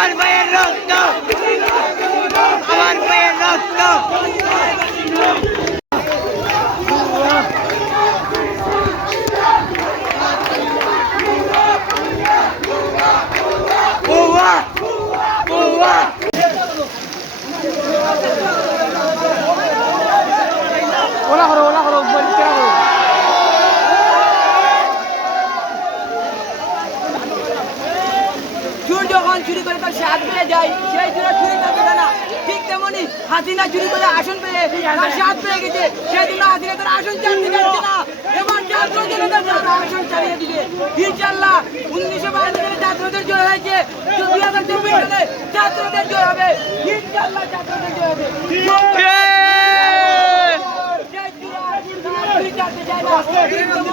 আমার ভাইয়ের রক্ত, আমার ভাইয়ের রক্ত। ওলা করো চুর যখন চুরি করে তার স্বাদ পেয়ে যায়, সেই চুরা চুরি করতে না। ঠিক তেমনি হাসিনা চুরি করে আসন পেয়ে তার স্বাদ পেয়ে গেছে, সেই জন্য হাসিনা তার আসন ছাড়তে পারছে না। এবার ছাত্র জনতা তার আসন ছাড়িয়ে দিবে ইনশাল্লাহ। 1952 সালে ছাত্রদের জয় হয়েছে, 2024 সালে ছাত্রদের জয় হবে ইনশাল্লাহ। ছাত্রদের জয় হবে। চাইতে চায় না।